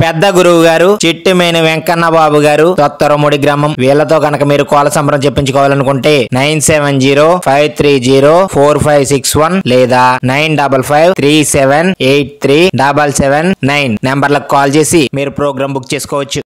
పెద్ద గురువు గారు, చిట్టిమేని వెంకన్న బాబు గారు, తొత్తరముడి గ్రామం. వీళ్లతో కనుక మీరు కోల సంబరం చెప్పించుకోవాలనుకుంటే 9704504561 లేదా 9553783779 నెంబర్లకు కాల్ చేసి మీరు ప్రోగ్రామ్ బుక్ చేసుకోవచ్చు.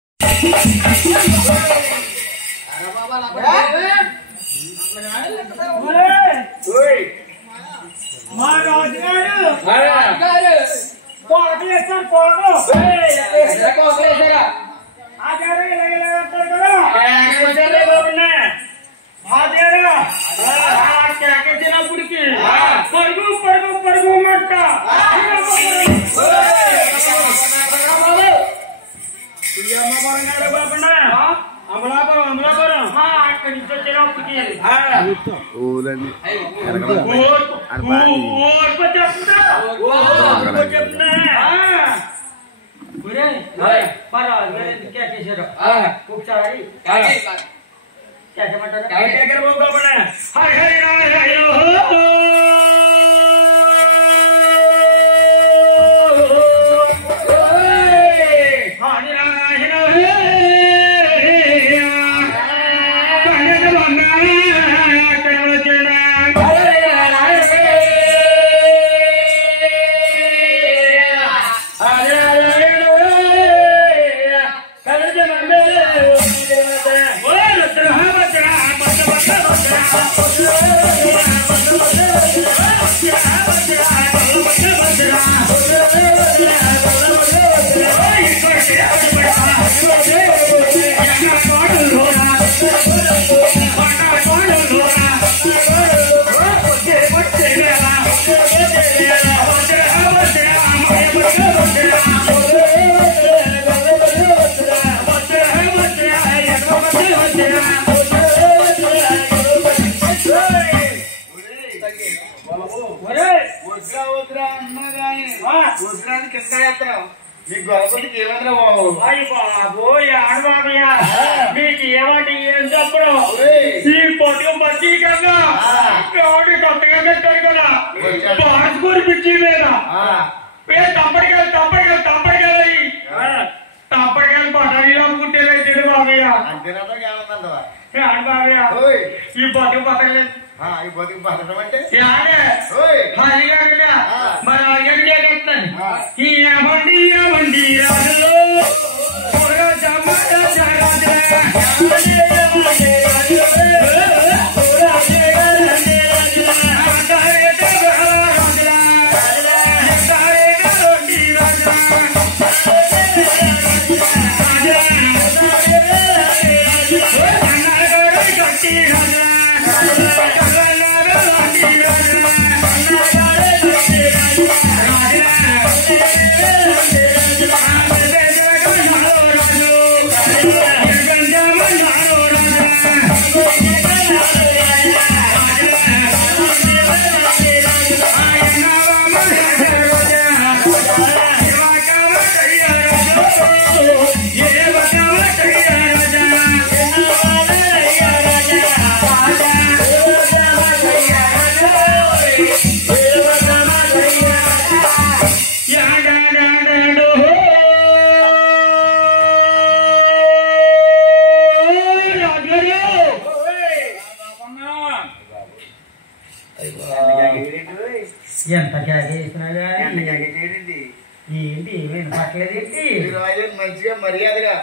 మంచిగా మర్యాదగా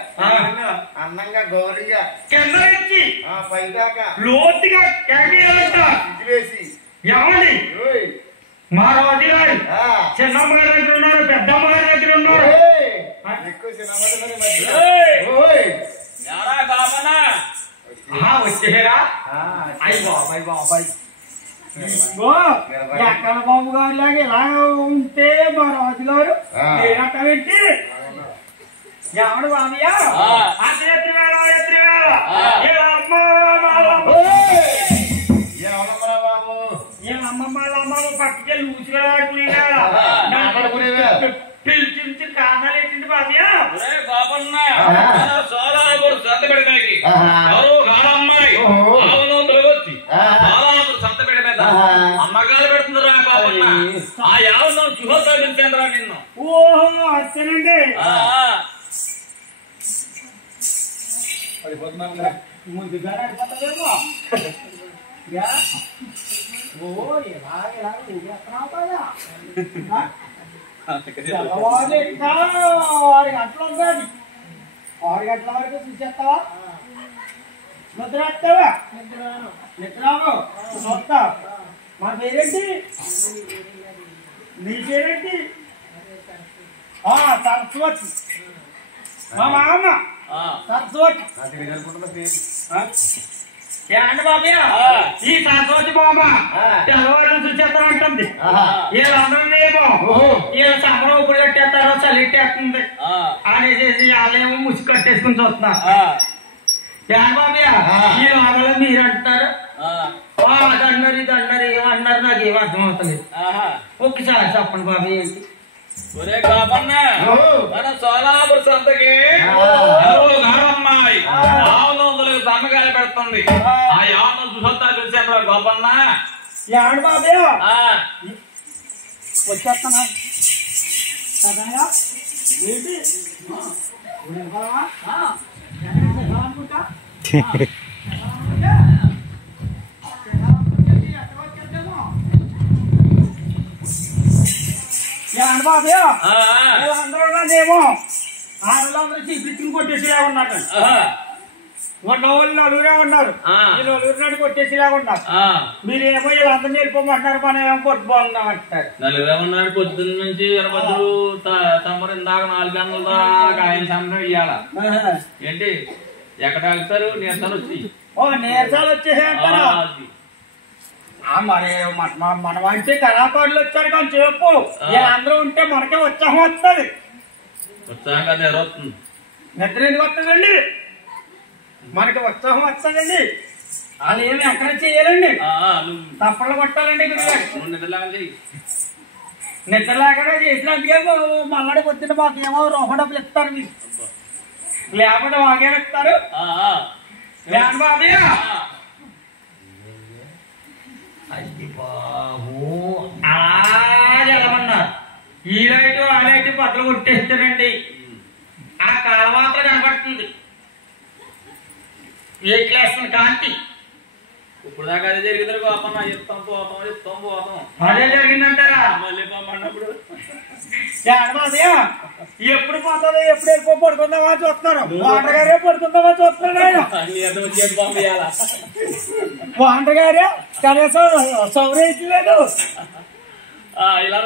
అందంగా గౌరవంగా పైదాకా లోతుగా వేసి మా రాజు గారు చిన్నమ్మ గారి దగ్గర ఉన్నారు, పెద్దమ్మ గారి దగ్గర ఉన్నారు. ఎక్కువ వచ్చేరా అయ్యి బాబాయ్ బాబాయ్ ఎక్కడ బాబు గారు లాగా ఇలా ఉంటే మా రాజు గారు నేనట్ట పెట్టి ఎవడు బాబయ్య అమ్మమ్మ పక్కకి లూసుగా పిలిచి కారణాలు ఏంటంటే బాబయ్య సంత పెడతానికి ఎవరు కాదమ్మాయి తొలగొచ్చి సంత పెడ మీద అమ్మగారు పెడుతున్నారు ఆ యావ శుభోత్సవం నిన్ను. ఓహో అచ్చనండి ముందుగా నడిపోతావేమో ఓ ఇలా ఊగేస్తున్నావు కదా 6 గంటలు ఉందండి 6 గంటల వరకు చూసేస్తావా నిద్ర వస్తావా నిద్రావు చూస్తా మా పేరేంటి నీ పేరేంటి సరస్వతి మా మామ సరస్వతి ఏంటి బాబు ఈ సరస్వతి బామ్మ తెల్లవారు చూసేస్తా ఉంటుంది వీళ్ళందరూనేమో వీళ్ళ సంబరం ఇప్పుడు కట్టేస్తారో చలిట్టేస్తుంది అనేసి వాళ్ళేమో ముసి కట్టేసుకుని చూస్తున్నారు ఏంటి బాబు ఈ లోపల మీరు అంటున్నారు అదన్నారు ఇది అన్నారు ఏమన్నారు నాకు ఏం అర్థం అవుతలేదు ఒక్కసారి చెప్పండి బాబు ఏంటి ఒరే కాపన్న మన సోలాపూర్ సంతకి అమ్మాయి 400 సన్నకాయ పెడుతుంది ఆ యావన చూసొత్తా చూసాను రా గోపన్న ఏంటి బాబు వచ్చేస్తున్నా కదా ఏంటి అనుకుంటా ఏంటి బాబు అందరూ ఆడవాళ్ళందరూ చీపించుకుని కొట్టేసేలా ఉన్నారు ఉన్న వాళ్ళు నలుగురే ఉన్నారు ఈ నలుగురు నాడు కొట్టేసేలాగా ఉన్నారు మీరేమో వీళ్ళందరూ వెళ్ళిపోమంటున్నారు మనం ఏమో కొట్టుకోవాలన్నాం అంటారు నలుగురే ఉన్నారు పొద్దున్న నుంచి 20 తమరు ఇందాక 4 గంటల దాకా ఆయన సమయం ఇయ్యాల ఏంటి ఎక్కడ వెళ్తారు నీరసాలు వచ్చి నీరసాలు వచ్చేసాయంటారా మరి మన వంటి కళాకారులు వచ్చారు కానీ చెప్పు వీళ్ళందరూ ఉంటే మనకే ఉత్సాహం వస్తుంది ఉత్సాహం కదా ఎరవుతుంది నిద్ర ఎందుకు వస్తుందండి మనకి ఉత్సాహం వస్తుందండి వాళ్ళు ఏమి ఎక్కడ చేయాలండి తప్పలు కొట్టాలండి నిద్ర లేకుండా చేసినందుకే మళ్ళీ పొద్దున్న మాకేమో రూపాయలు ఇస్తారు మీరు లేకుండా మాకేమి ఇస్తారు లేని బాబు అది బాబు అలాగెళ్ళమన్నారు ఈ లైటు ఆ లైటు బట్టలు కొట్టేస్తారండి ఆ కాల మాత్రం కనబడుతుంది ఏ క్లాస్ కాంతి ఇప్పుడు దాకా అదే జరిగింది గోపన్న చెప్తాం పోతాం అదే జరిగిందంటారా మళ్ళీ పోమన్నప్పుడు ఎప్పుడు పోతుందో ఎప్పుడు ఎక్కువ పడుకుందామా చూస్తున్నారు వాటర్ గారే పడుకుందామా చూస్తున్నారు వాటర్ గారే కనీసం సౌరేయట్లేదు ఇలా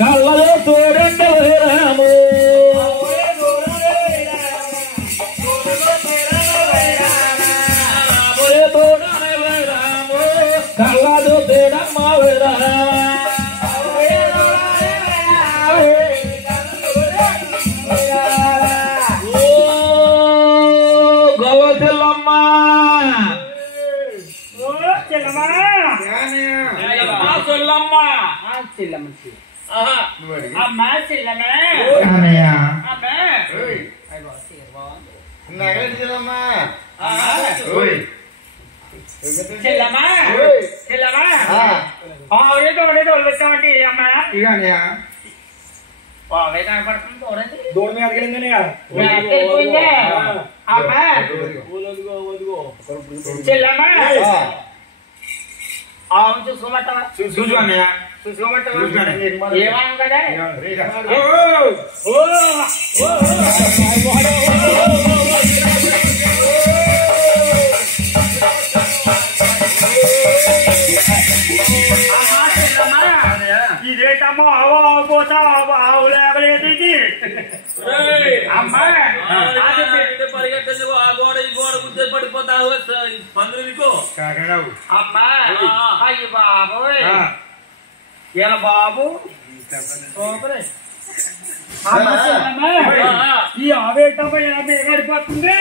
కళ్ళలో చూడండి రాము కళ్ళలో తేడమ్మా చూసుకోమంటావా చూసుకోమంటావా ఏమన్నా ఇదేటమ్మా ఆవు పోతా ఆవు లేకలేదు ఇది అమ్మా పరిగెట్టదు ఆ గోడ ఈ గోడ గుద్దే పడిపోతావు పందులు నీకు అమ్మా అయ్యి బాబోయ్ ఇలా బాబు ఈ ఆవేటమ్మా ఇలా మేగడిపోతుంది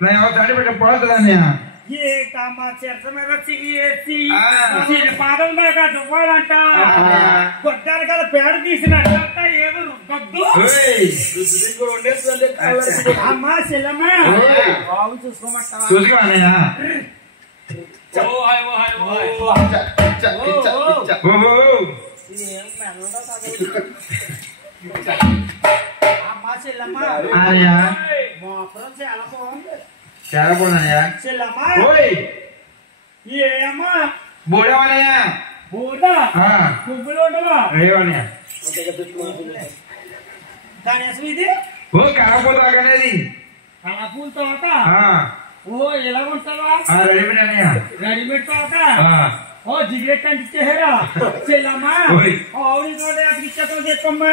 నా ఎవరు తాడి పెట్టి పోతుందన్నయ్య మా చెత్త మీద పాదం దాకా దువ్వాలంట కొట్టారు కదా పేడ తీసినట్ట ఏదో రుద్దొద్దు అమ్మా చెల్లమ్మా బాగు చూసుకోమంటా చూసుకోనయ్య అమ్మా చెల్లమ్మా మోపురం చాలా బాగుంది చాలా బాగుందన్నయ్య చెల్లమ్మా ఏమ్మా బోడవనయ్య బూట పువ్వులు ఉండవా రేవన్నయ్య దాని అసలు ఇది ఓ కాకపోతాకనేది అలా పూల తోట ఓ ఎలా ఉంటావా రెడీమేడ్ అన్నయ్య రెడీమేడ్ తోట ఓ జిగరెట్ అంటించేరా చెల్లమ్మా ఆవుడి తోట అతికిచ్చేతో చెప్పమ్మా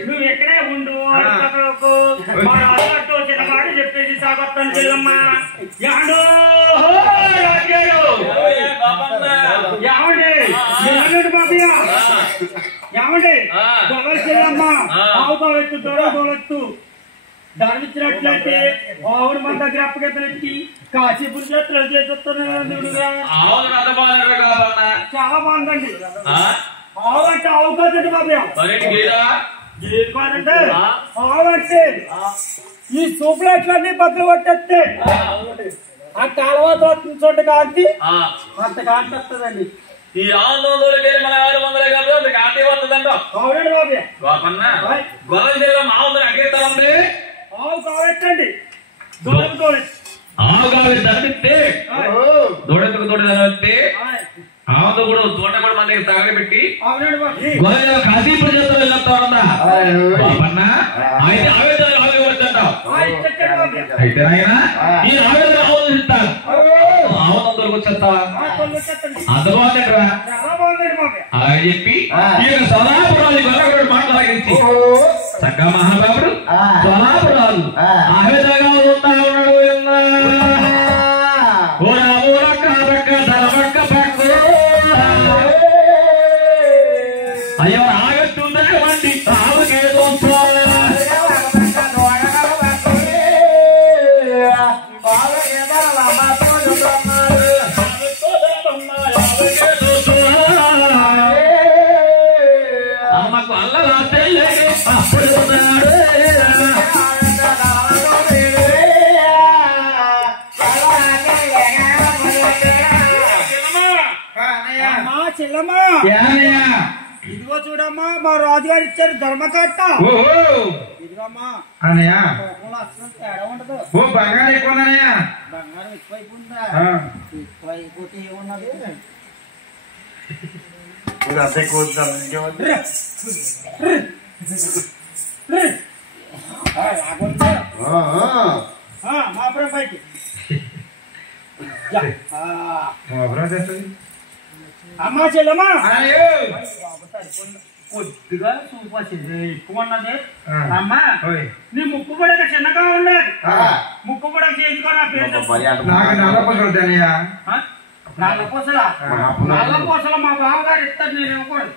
నువ్వు ఎక్కడే ఉండు చిన్నవాడు చెప్పేసి సాగొస్తాను చెల్లమ్మా ఏమండి బాబయ్య ఏమండి గొడవలు చెల్లమ్మా ఆవు తోలెత్తు తోలెత్తు దానిచ్చినట్లయితే ఆవుడు మన దగ్గర అప్పగెత్తనెత్తి కాశీపురి చేతులు చేస్తాను చాలా బాగుందండి ఆవు అంటే ఆవు కాదండి బాబయ్య కాదంటే ఆవు అంటే ఈ సూపులట్లన్నీ బద్దలు కొట్టేస్తే ఆ కాలువ చోట కాంతి అంత కాంతి వస్తుందండి ఈ ఆందోళనకి మన 600 కాబట్టి అంత కాంతి వస్తుందంట అవునండి బాబయ్య గొడవ చేయడం ఆవుందని అడిగేస్తా ఉంది ఆవు కావచ్చండి దూడెత్తు ఆవు కావాలి తగ్గితే దూడెత్తుకు దూడ తగ్గితే ఆవుతో కూడా తోట కూడా మన దగ్గర తగలబెట్టి గొడవ కాశీపురం చేస్తా వెళ్ళొస్తా ఉందా బాబన్నా అయితే ఆవేదన వచ్చంటావు అయితే నాయన ఈ ఆవేదన ఆవులు ఇస్తాను ఆవును దొరికొచ్చేస్తావా అంత బాగుందంటరా అని చెప్పి ఈయన సదాపురాలు గొల్లగడు మాట్లాడించి చక్కగా మహాబాబుడు సదాపురాలు ఆవేదనగా ఉంటా ఉన్నాడు అయ్యో ఆగట్టుందండి ఆవుకేదో అమ్మకు అల్ల రాత్రి అప్పుడు చెల్లమ్మా ఇదిగో చూడమ్మా మా రాజుగారు ఇచ్చారు ధర్మకట్ట ఇదిగమ్మా తేడా ఉండదు బంగారం ఎక్కువ బంగారం ఎక్కువైపోయిందా ఎక్కువైపోతే ఏమున్నది మాపురం పైకి అమ్మా చెల్లమ్మా కొద్దిగా చూపు వచ్చింది ఎక్కువ ఉన్నది అమ్మా నీ ముక్కు కూడా చిన్నగా ఉండేది ముక్కు కూడా చేయించుకో నా పేరు నల్ల పూసల మా బావగారు ఇస్తారు నేను ఇవ్వకూడదు